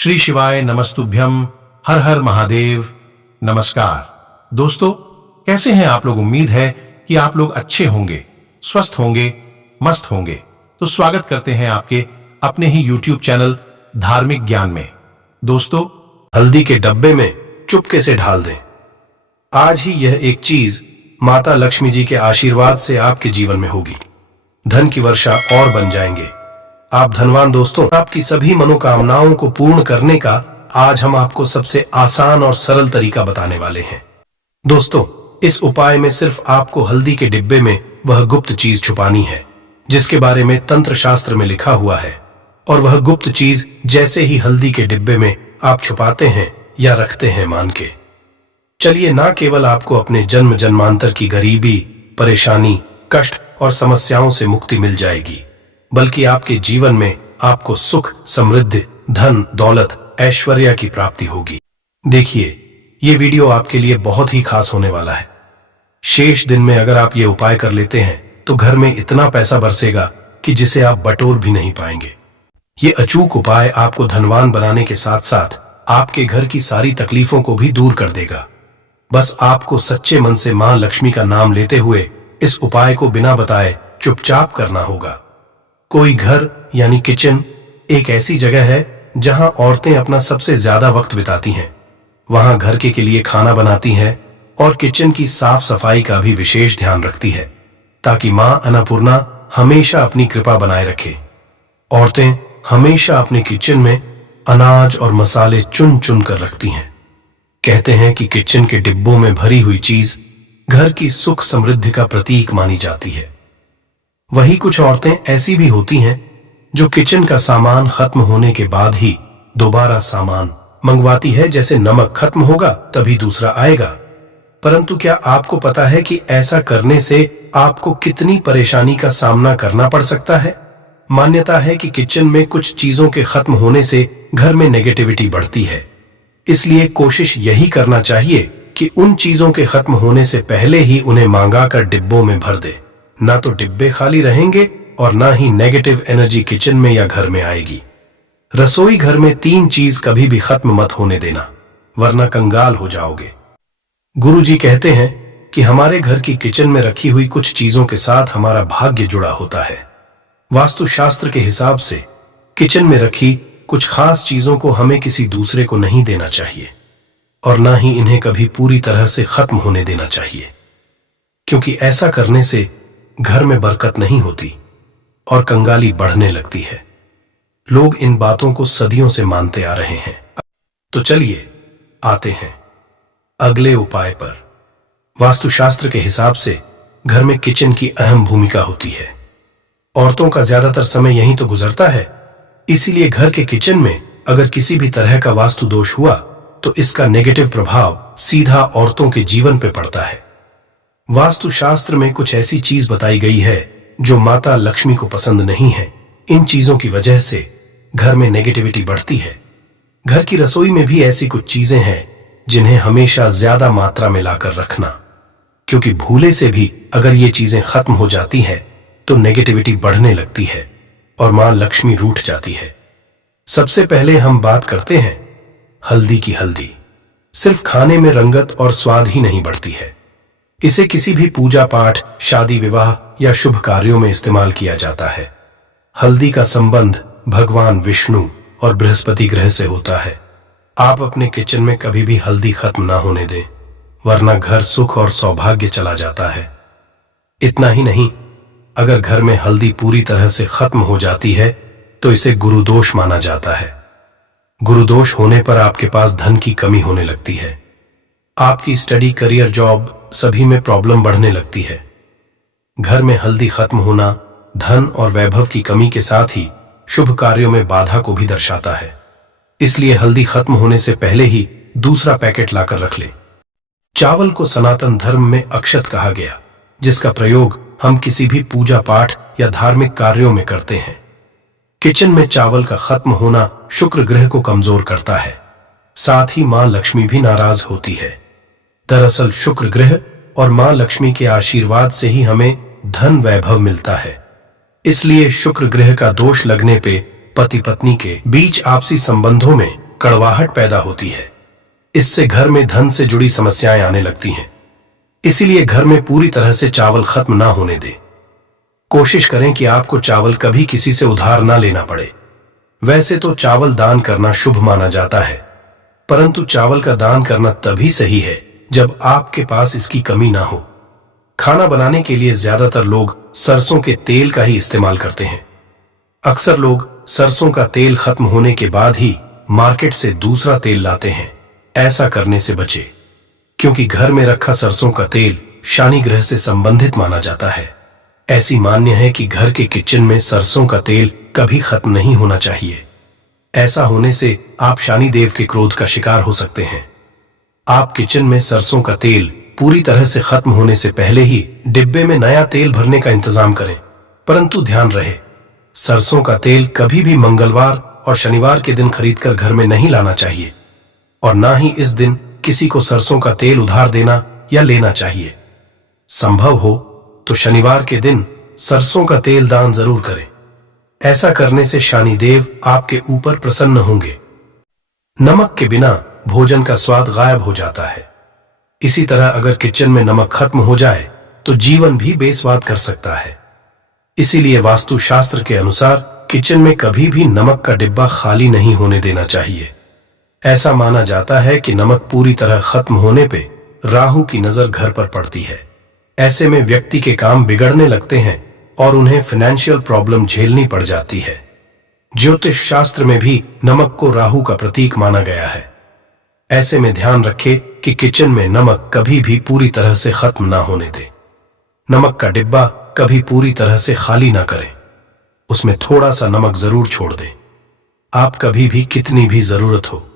श्री शिवाय नमस्तुभ्यम। हर हर महादेव। नमस्कार दोस्तों, कैसे हैं आप लोग। उम्मीद है कि आप लोग अच्छे होंगे, स्वस्थ होंगे, मस्त होंगे। तो स्वागत करते हैं आपके अपने ही YouTube चैनल धार्मिक ज्ञान में। दोस्तों, हल्दी के डब्बे में चुपके से ढाल दें। आज ही यह एक चीज माता लक्ष्मी जी के आशीर्वाद से आपके जीवन में होगी। धन की वर्षा और बन जाएंगे। आप धनवान दोस्तों, आपकी सभी मनोकामनाओं को पूर्ण करने का आज हम आपको सबसे आसान और सरल तरीका बताने वाले हैं। दोस्तों, इस उपाय में सिर्फ आपको हल्दी के डिब्बे में वह गुप्त चीज छुपानी है जिसके बारे में तंत्र शास्त्र में लिखा हुआ है। और वह गुप्त चीज जैसे ही हल्दी के डिब्बे में आप छुपाते हैं या रखते हैं, मान के चलिए, ना केवल आपको अपने जन्म जन्मांतर की गरीबी, परेशानी, कष्ट और समस्याओं से मुक्ति मिल जाएगी, बल्कि आपके जीवन में आपको सुख, समृद्धि, धन, दौलत, ऐश्वर्य की प्राप्ति होगी। देखिए, ये वीडियो आपके लिए बहुत ही खास होने वाला है। शेष दिन में अगर आप ये उपाय कर लेते हैं तो घर में इतना पैसा बरसेगा कि जिसे आप बटोर भी नहीं पाएंगे। ये अचूक उपाय आपको धनवान बनाने के साथ साथ आपके घर की सारी तकलीफों को भी दूर कर देगा। बस आपको सच्चे मन से मां लक्ष्मी का नाम लेते हुए इस उपाय को बिना बताए चुपचाप करना होगा। कोई घर यानी किचन एक ऐसी जगह है जहां औरतें अपना सबसे ज्यादा वक्त बिताती हैं। वहां घर के लिए खाना बनाती हैं और किचन की साफ सफाई का भी विशेष ध्यान रखती है ताकि मां अन्नपूर्णा हमेशा अपनी कृपा बनाए रखे। औरतें हमेशा अपने किचन में अनाज और मसाले चुन चुन कर रखती हैं। कहते हैं कि किचन के डिब्बों में भरी हुई चीज घर की सुख समृद्धि का प्रतीक मानी जाती है। वही कुछ औरतें ऐसी भी होती हैं जो किचन का सामान खत्म होने के बाद ही दोबारा सामान मंगवाती है, जैसे नमक खत्म होगा तभी दूसरा आएगा। परंतु क्या आपको पता है कि ऐसा करने से आपको कितनी परेशानी का सामना करना पड़ सकता है। मान्यता है कि किचन में कुछ चीजों के खत्म होने से घर में नेगेटिविटी बढ़ती है। इसलिए कोशिश यही करना चाहिए कि उन चीजों के खत्म होने से पहले ही उन्हें मांगा कर डिब्बों में भर दे। ना तो डिब्बे खाली रहेंगे और ना ही नेगेटिव एनर्जी किचन में या घर में आएगी। रसोई घर में 3 चीज कभी भी खत्म मत होने देना, वरना कंगाल हो जाओगे। गुरुजी कहते हैं कि हमारे घर की किचन में रखी हुई कुछ चीजों के साथ हमारा भाग्य जुड़ा होता है। वास्तुशास्त्र के हिसाब से किचन में रखी कुछ खास चीजों को हमें किसी दूसरे को नहीं देना चाहिए और ना ही इन्हें कभी पूरी तरह से खत्म होने देना चाहिए, क्योंकि ऐसा करने से घर में बरकत नहीं होती और कंगाली बढ़ने लगती है। लोग इन बातों को सदियों से मानते आ रहे हैं। तो चलिए आते हैं अगले उपाय पर। वास्तुशास्त्र के हिसाब से घर में किचन की अहम भूमिका होती है। औरतों का ज्यादातर समय यहीं तो गुजरता है। इसीलिए घर के किचन में अगर किसी भी तरह का वास्तु दोष हुआ तो इसका नेगेटिव प्रभाव सीधा औरतों के जीवन पे पड़ता है। वास्तुशास्त्र में कुछ ऐसी चीज बताई गई है जो माता लक्ष्मी को पसंद नहीं है। इन चीजों की वजह से घर में नेगेटिविटी बढ़ती है। घर की रसोई में भी ऐसी कुछ चीजें हैं जिन्हें हमेशा ज्यादा मात्रा में लाकर रखना, क्योंकि भूले से भी अगर ये चीजें खत्म हो जाती हैं तो नेगेटिविटी बढ़ने लगती है और मां लक्ष्मी रूठ जाती है। सबसे पहले हम बात करते हैं हल्दी की। हल्दी सिर्फ खाने में रंगत और स्वाद ही नहीं बढ़ती है, इसे किसी भी पूजा पाठ, शादी विवाह या शुभ कार्यों में इस्तेमाल किया जाता है। हल्दी का संबंध भगवान विष्णु और बृहस्पति ग्रह से होता है। आप अपने किचन में कभी भी हल्दी खत्म ना होने दें, वरना घर सुख और सौभाग्य चला जाता है। इतना ही नहीं, अगर घर में हल्दी पूरी तरह से खत्म हो जाती है तो इसे गुरुदोष माना जाता है। गुरुदोष होने पर आपके पास धन की कमी होने लगती है। आपकी स्टडी, करियर, जॉब सभी में प्रॉब्लम बढ़ने लगती है। घर में हल्दी खत्म होना धन और वैभव की कमी के साथ ही शुभ कार्यों में बाधा को भी दर्शाता है। इसलिए हल्दी खत्म होने से पहले ही दूसरा पैकेट लाकर रख ले। चावल को सनातन धर्म में अक्षत कहा गया, जिसका प्रयोग हम किसी भी पूजा पाठ या धार्मिक कार्यों में करते हैं। किचन में चावल का खत्म होना शुक्र ग्रह को कमजोर करता है, साथ ही मां लक्ष्मी भी नाराज होती है। दरअसल शुक्र ग्रह और मां लक्ष्मी के आशीर्वाद से ही हमें धन वैभव मिलता है। इसलिए शुक्र ग्रह का दोष लगने पे पति पत्नी के बीच आपसी संबंधों में कड़वाहट पैदा होती है। इससे घर में धन से जुड़ी समस्याएं आने लगती हैं। इसीलिए घर में पूरी तरह से चावल खत्म ना होने दें। कोशिश करें कि आपको चावल कभी किसी से उधार ना लेना पड़े। वैसे तो चावल दान करना शुभ माना जाता है, परंतु चावल का दान करना तभी सही है जब आपके पास इसकी कमी ना हो। खाना बनाने के लिए ज्यादातर लोग सरसों के तेल का ही इस्तेमाल करते हैं। अक्सर लोग सरसों का तेल खत्म होने के बाद ही मार्केट से दूसरा तेल लाते हैं। ऐसा करने से बचे, क्योंकि घर में रखा सरसों का तेल शनि ग्रह से संबंधित माना जाता है। ऐसी मान्य है कि घर के किचन में सरसों का तेल कभी खत्म नहीं होना चाहिए। ऐसा होने से आप शनि देव के क्रोध का शिकार हो सकते हैं। आप किचन में सरसों का तेल पूरी तरह से खत्म होने से पहले ही डिब्बे में नया तेल भरने का इंतजाम करें, परंतु ध्यान रहे, सरसों का तेल कभी भी मंगलवार और शनिवार के दिन खरीदकर घर में नहीं लाना चाहिए और ना ही इस दिन किसी को सरसों का तेल उधार देना या लेना चाहिए। संभव हो तो शनिवार के दिन सरसों का तेल दान जरूर करें। ऐसा करने से शनि देव आपके ऊपर प्रसन्न होंगे। नमक के बिना भोजन का स्वाद गायब हो जाता है। इसी तरह अगर किचन में नमक खत्म हो जाए तो जीवन भी बेस्वाद कर सकता है। इसीलिए वास्तुशास्त्र के अनुसार किचन में कभी भी नमक का डिब्बा खाली नहीं होने देना चाहिए। ऐसा माना जाता है कि नमक पूरी तरह खत्म होने पे राहु की नजर घर पर पड़ती है। ऐसे में व्यक्ति के काम बिगड़ने लगते हैं और उन्हें फाइनेंशियल प्रॉब्लम झेलनी पड़ जाती है। ज्योतिष शास्त्र में भी नमक को राहु का प्रतीक माना गया है। ऐसे में ध्यान रखें कि किचन में नमक कभी भी पूरी तरह से खत्म ना होने दें। नमक का डिब्बा कभी पूरी तरह से खाली ना करें, उसमें थोड़ा सा नमक जरूर छोड़ दें। आप कभी भी कितनी भी जरूरत हो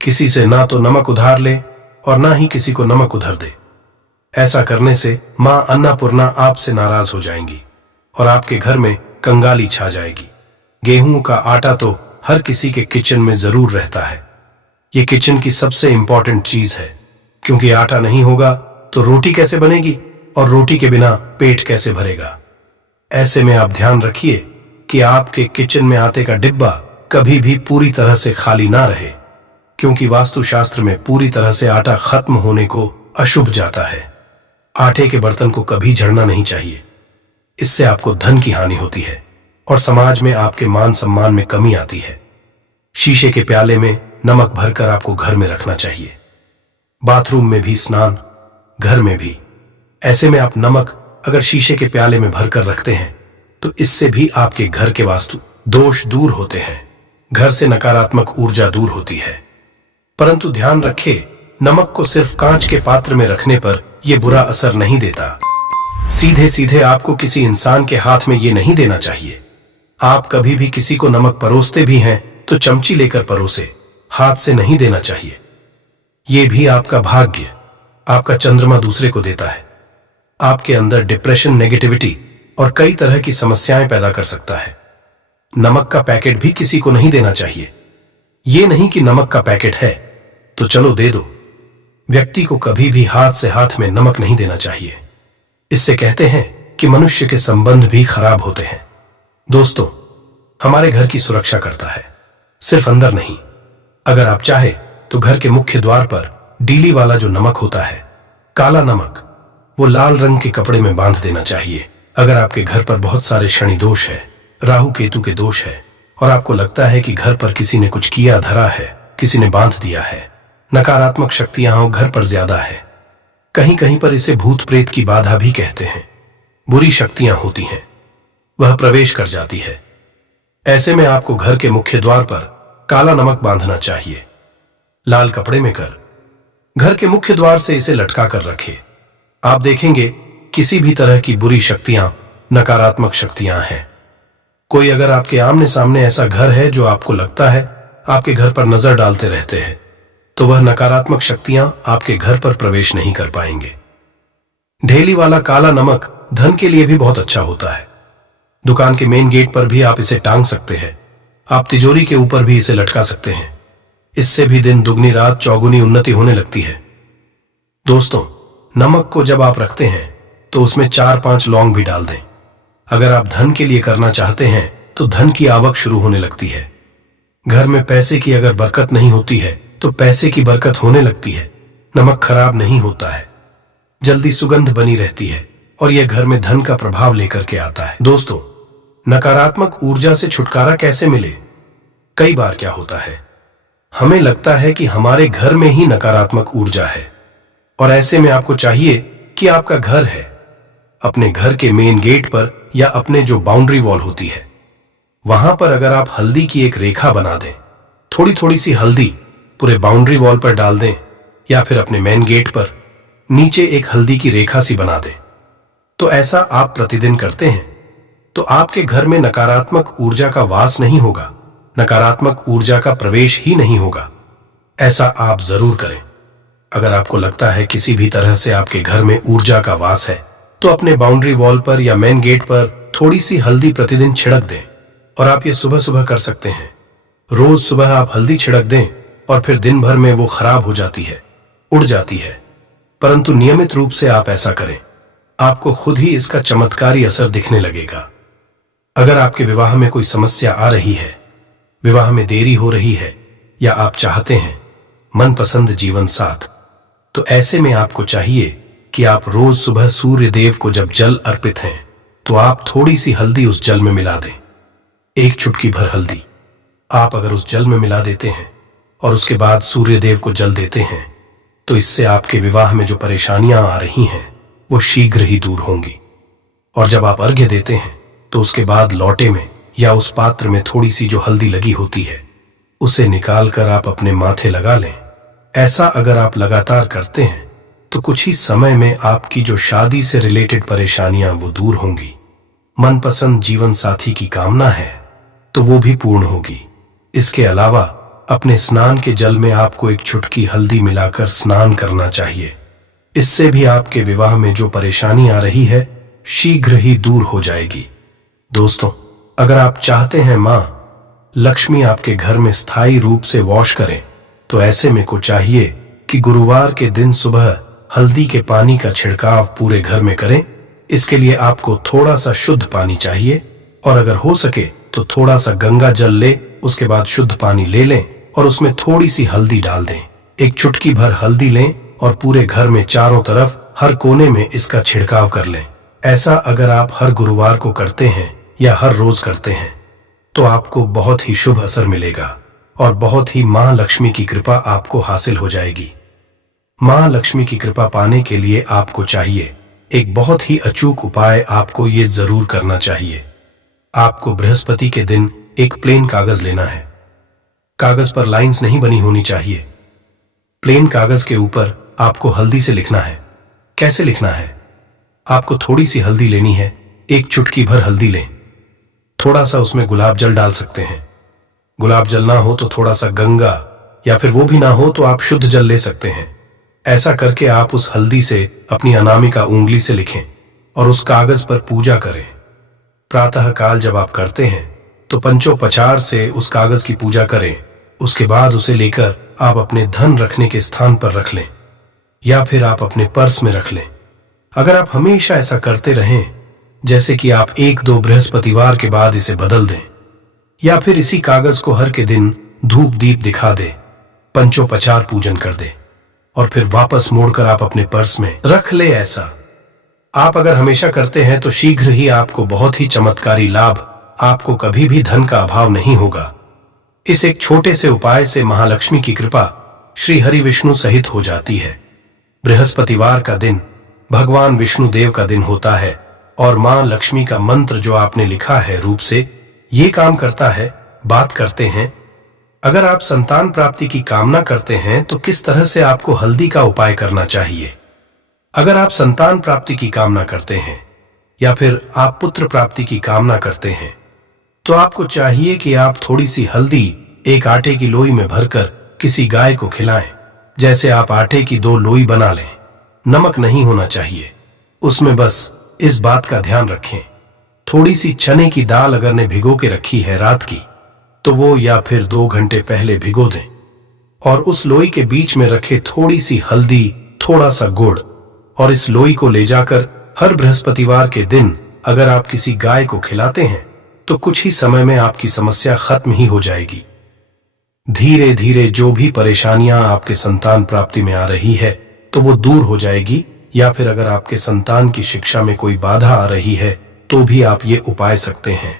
किसी से ना तो नमक उधार ले और ना ही किसी को नमक उधार दे। ऐसा करने से मां अन्नपूर्णा आपसे नाराज हो जाएंगी और आपके घर में कंगाली छा जाएगी। गेहूं का आटा तो हर किसी के किचन में जरूर रहता है। ये किचन की सबसे इंपॉर्टेंट चीज है, क्योंकि आटा नहीं होगा तो रोटी कैसे बनेगी और रोटी के बिना पेट कैसे भरेगा। ऐसे में आप ध्यान रखिए कि आपके किचन में आटे का डिब्बा कभी भी पूरी तरह से खाली ना रहे, क्योंकि वास्तुशास्त्र में पूरी तरह से आटा खत्म होने को अशुभ जाता है। आटे के बर्तन को कभी झड़ना नहीं चाहिए, इससे आपको धन की हानि होती है और समाज में आपके मान सम्मान में कमी आती है। शीशे के प्याले में नमक भरकर आपको घर में रखना चाहिए, बाथरूम में भी, स्नान घर में भी। ऐसे में आप नमक अगर शीशे के प्याले में भरकर रखते हैं तो इससे भी आपके घर के वास्तु दोष दूर होते हैं, घर से नकारात्मक ऊर्जा दूर होती है। परंतु ध्यान रखें, नमक को सिर्फ कांच के पात्र में रखने पर यह बुरा असर नहीं देता। सीधे सीधे आपको किसी इंसान के हाथ में यह नहीं देना चाहिए। आप कभी भी किसी को नमक परोसते भी हैं तो चमची लेकर परोसे, हाथ से नहीं देना चाहिए। यह भी आपका भाग्य, आपका चंद्रमा दूसरे को देता है। आपके अंदर डिप्रेशन, नेगेटिविटी और कई तरह की समस्याएं पैदा कर सकता है। नमक का पैकेट भी किसी को नहीं देना चाहिए। यह नहीं कि नमक का पैकेट है तो चलो दे दो। व्यक्ति को कभी भी हाथ से हाथ में नमक नहीं देना चाहिए। इससे कहते हैं कि मनुष्य के संबंध भी खराब होते हैं। दोस्तों, हमारे घर की सुरक्षा करता है, सिर्फ अंदर नहीं। अगर आप चाहे तो घर के मुख्य द्वार पर डीली वाला जो नमक होता है, काला नमक, वो लाल रंग के कपड़े में बांध देना चाहिए। अगर आपके घर पर बहुत सारे शनि दोष है, राहु केतु के दोष है और आपको लगता है कि घर पर किसी ने कुछ किया धरा है, किसी ने बांध दिया है, नकारात्मक शक्तियां घर पर ज्यादा है, कहीं कहीं पर इसे भूत प्रेत की बाधा भी कहते हैं, बुरी शक्तियां होती हैं, वह प्रवेश कर जाती है। ऐसे में आपको घर के मुख्य द्वार पर काला नमक बांधना चाहिए, लाल कपड़े में कर घर के मुख्य द्वार से इसे लटका कर रखें। आप देखेंगे किसी भी तरह की बुरी शक्तियां, नकारात्मक शक्तियां हैं। कोई अगर आपके आमने सामने ऐसा घर है जो आपको लगता है आपके घर पर नजर डालते रहते हैं, तो वह नकारात्मक शक्तियां आपके घर पर प्रवेश नहीं कर पाएंगे। ढेली वाला काला नमक धन के लिए भी बहुत अच्छा होता है। दुकान के मेन गेट पर भी आप इसे टांग सकते हैं। आप तिजोरी के ऊपर भी इसे लटका सकते हैं। इससे भी दिन दुगनी रात चौगुनी उन्नति होने लगती है। दोस्तों, नमक को जब आप रखते हैं तो उसमें 4-5 लौंग भी डाल दें। अगर आप धन के लिए करना चाहते हैं तो धन की आवक शुरू होने लगती है। घर में पैसे की अगर बरकत नहीं होती है तो पैसे की बरकत होने लगती है। नमक खराब नहीं होता है, जल्दी सुगंध बनी रहती है और यह घर में धन का प्रभाव लेकर के आता है। दोस्तों, नकारात्मक ऊर्जा से छुटकारा कैसे मिले? कई बार क्या होता है, हमें लगता है कि हमारे घर में ही नकारात्मक ऊर्जा है और ऐसे में आपको चाहिए कि आपका घर है, अपने घर के मेन गेट पर या अपने जो बाउंड्री वॉल होती है वहां पर अगर आप हल्दी की एक रेखा बना दें, थोड़ी थोड़ी सी हल्दी पूरे बाउंड्री वॉल पर डाल दें या फिर अपने मेन गेट पर नीचे एक हल्दी की रेखा सी बना दें, तो ऐसा आप प्रतिदिन करते हैं तो आपके घर में नकारात्मक ऊर्जा का वास नहीं होगा, नकारात्मक ऊर्जा का प्रवेश ही नहीं होगा। ऐसा आप जरूर करें। अगर आपको लगता है किसी भी तरह से आपके घर में ऊर्जा का वास है तो अपने बाउंड्री वॉल पर या मेन गेट पर थोड़ी सी हल्दी प्रतिदिन छिड़क दें और आप ये सुबह सुबह कर सकते हैं। रोज सुबह आप हल्दी छिड़क दें और फिर दिन भर में वो खराब हो जाती है, उड़ जाती है, परंतु नियमित रूप से आप ऐसा करें, आपको खुद ही इसका चमत्कारी असर दिखने लगेगा। अगर आपके विवाह में कोई समस्या आ रही है, विवाह में देरी हो रही है या आप चाहते हैं मनपसंद जीवन साथ, तो ऐसे में आपको चाहिए कि आप रोज सुबह सूर्य देव को जब जल अर्पित हैं तो आप थोड़ी सी हल्दी उस जल में मिला दें। एक चुटकी भर हल्दी आप अगर उस जल में मिला देते हैं और उसके बाद सूर्य देव को जल देते हैं तो इससे आपके विवाह में जो परेशानियां आ रही हैं वो शीघ्र ही दूर होंगी। और जब आप अर्घ्य देते हैं तो उसके बाद लौटे में या उस पात्र में थोड़ी सी जो हल्दी लगी होती है उसे निकालकर आप अपने माथे लगा लें। ऐसा अगर आप लगातार करते हैं तो कुछ ही समय में आपकी जो शादी से रिलेटेड परेशानियां वो दूर होंगी। मनपसंद जीवन साथी की कामना है तो वो भी पूर्ण होगी। इसके अलावा अपने स्नान के जल में आपको एक चुटकी हल्दी मिलाकर स्नान करना चाहिए। इससे भी आपके विवाह में जो परेशानी आ रही है शीघ्र ही दूर हो जाएगी। दोस्तों, अगर आप चाहते हैं मां लक्ष्मी आपके घर में स्थायी रूप से वॉश करें तो ऐसे में को चाहिए कि गुरुवार के दिन सुबह हल्दी के पानी का छिड़काव पूरे घर में करें। इसके लिए आपको थोड़ा सा शुद्ध पानी चाहिए और अगर हो सके तो थोड़ा सा गंगा जल ले, उसके बाद शुद्ध पानी ले लें और उसमें थोड़ी सी हल्दी डाल दें। एक चुटकी भर हल्दी लें और पूरे घर में चारों तरफ हर कोने में इसका छिड़काव कर लें। ऐसा अगर आप हर गुरुवार को करते हैं या हर रोज करते हैं तो आपको बहुत ही शुभ असर मिलेगा और बहुत ही मां लक्ष्मी की कृपा आपको हासिल हो जाएगी। मां लक्ष्मी की कृपा पाने के लिए आपको चाहिए एक बहुत ही अचूक उपाय आपको ये जरूर करना चाहिए। आपको बृहस्पति के दिन एक प्लेन कागज लेना है। कागज पर लाइंस नहीं बनी होनी चाहिए। प्लेन कागज के ऊपर आपको हल्दी से लिखना है। कैसे लिखना है? आपको थोड़ी सी हल्दी लेनी है, एक चुटकी भर हल्दी लें, थोड़ा सा उसमें गुलाब जल डाल सकते हैं। गुलाब जल ना हो तो थोड़ा सा गंगा या फिर वो भी ना हो तो आप शुद्ध जल ले सकते हैं। ऐसा करके आप उस हल्दी से अपनी अनामिका उंगली से लिखें और उस कागज पर पूजा करें। प्रातः काल जब आप करते हैं तो पंचोपचार से उस कागज की पूजा करें। उसके बाद उसे लेकर आप अपने धन रखने के स्थान पर रख लें या फिर आप अपने पर्स में रख लें। अगर आप हमेशा ऐसा करते रहें, जैसे कि आप 1-2 बृहस्पतिवार के बाद इसे बदल दें या फिर इसी कागज को हर के दिन धूप दीप दिखा दे, पंचोपचार पूजन कर दे और फिर वापस मोड़कर आप अपने पर्स में रख ले। ऐसा आप अगर हमेशा करते हैं तो शीघ्र ही आपको बहुत ही चमत्कारी लाभ, आपको कभी भी धन का अभाव नहीं होगा। इस एक छोटे से उपाय से महालक्ष्मी की कृपा श्री हरि विष्णु सहित हो जाती है। बृहस्पतिवार का दिन भगवान विष्णु देव का दिन होता है और मां लक्ष्मी का मंत्र जो आपने लिखा है रूप से ये काम करता है। बात करते हैं, अगर आप संतान प्राप्ति की कामना करते हैं तो किस तरह से आपको हल्दी का उपाय करना चाहिए। अगर आप संतान प्राप्ति की कामना करते हैं या फिर आप पुत्र प्राप्ति की कामना करते हैं तो आपको चाहिए कि आप थोड़ी सी हल्दी एक आटे की लोई में भरकर किसी गाय को खिलाएं। जैसे आप आटे की 2 लोई बना लें। नमक नहीं होना चाहिए उसमें, बस इस बात का ध्यान रखें। थोड़ी सी चने की दाल अगर ने भिगो के रखी है रात की तो वो या फिर 2 घंटे पहले भिगो दें और उस लोई के बीच में रखे थोड़ी सी हल्दी, थोड़ा सा गुड़ और इस लोई को ले जाकर हर बृहस्पतिवार के दिन अगर आप किसी गाय को खिलाते हैं तो कुछ ही समय में आपकी समस्या खत्म ही हो जाएगी। धीरे धीरे जो भी परेशानियां आपके संतान प्राप्ति में आ रही है तो वो दूर हो जाएगी, या फिर अगर आपके संतान की शिक्षा में कोई बाधा आ रही है तो भी आप ये उपाय सकते हैं।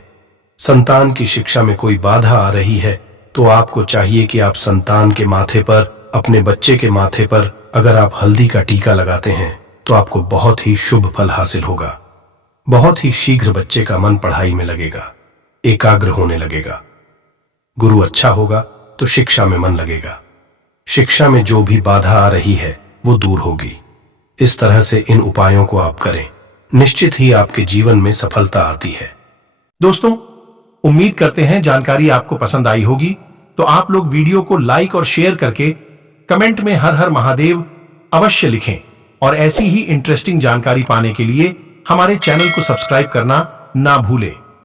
संतान की शिक्षा में कोई बाधा आ रही है तो आपको चाहिए कि आप संतान के माथे पर, अपने बच्चे के माथे पर अगर आप हल्दी का टीका लगाते हैं तो आपको बहुत ही शुभ फल हासिल होगा। बहुत ही शीघ्र बच्चे का मन पढ़ाई में लगेगा, एकाग्र होने लगेगा। गुरु अच्छा होगा तो शिक्षा में मन लगेगा। शिक्षा में जो भी बाधा आ रही है वो दूर होगी। इस तरह से इन उपायों को आप करें, निश्चित ही आपके जीवन में सफलता आती है। दोस्तों, उम्मीद करते हैं जानकारी आपको पसंद आई होगी। तो आप लोग वीडियो को लाइक और शेयर करके कमेंट में हर हर महादेव अवश्य लिखें, और ऐसी ही इंटरेस्टिंग जानकारी पाने के लिए हमारे चैनल को सब्सक्राइब करना ना भूलें।